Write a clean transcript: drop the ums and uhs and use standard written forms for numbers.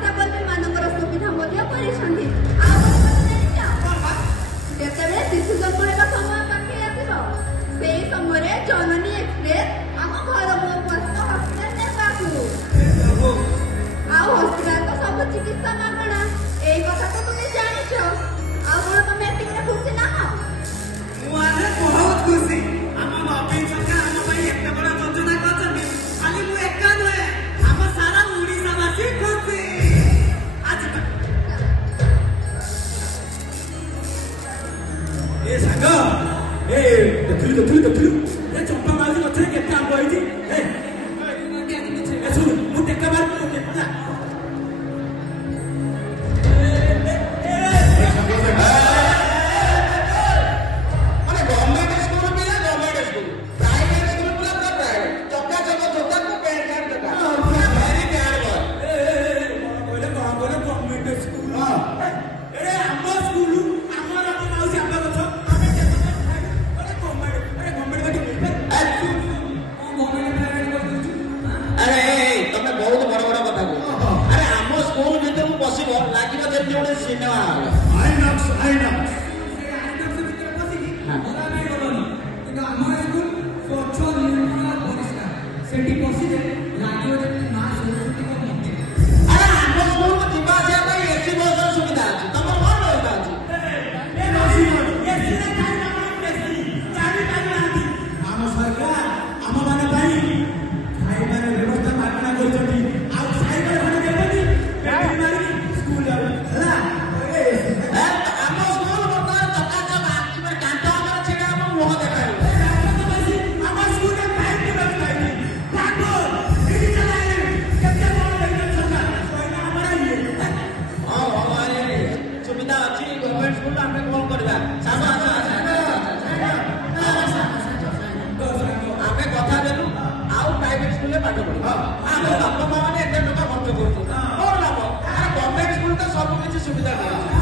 आशा ମାନଙ୍କର ସୁବିଧା ମଧ୍ୟ କରିଛନ୍ତି। ଯେତେବେଳେ ଶିଶୁ ଜନ୍ମ ହେବା ସମୟ ପାଖେଇ ଆସିବ ସେଇ ସମୟରେ ଜନନୀ ଏକ୍ସପ୍ରେସ ଆମ ଘର ମୁହଁକୁ ଆସିବ ହସ୍ପିଟାଲ ନେବାକୁ। ଆଉ ହସ୍ପିଟାଲ ତ ସବୁ ଚିକିତ୍ସା ମାଗଣା। ଏଇ କଥା ତ ତୁମେ ଜାଣିଛ। ଆଉ କଣ ତମେ ଏତିକିରେ ଖୁସି ନାହଁ? ବହୁତ ଖୁସି। ଆମ ନବୀନ ସରକାର ଆମ ପାଇଁ ଏତେ ବଡ଼ ଯୋଜନା କରିଛନ୍ତି। ଖାଲି ମୁଁ ଏକା ନୁହେଁ, ଆମ ସାରା ଓଡ଼ିଶାବାସୀ ଖୁସି। ଏ ସାଙ୍ଗ ଏ ଦେଖିଲୁ ଏ ଚମ୍ପା ମାଉସୀ ଗଛରେ କେତେ ଆମ୍ବ ହେଇଛି। ଶୁଣୁ ମୁଁ ଟେକା ମାରି ହେଲା ଆମ ବାପା ମାଆ ଏତେ ଟଙ୍କା ଖର୍ଚ୍ଚ କରୁଛନ୍ତି। କଣ ଲାଭ? ଗଭର୍ଣ୍ଣମେଣ୍ଟ ସ୍କୁଲ ତ ସବୁ କିଛି ସୁବିଧା କରୁଛି।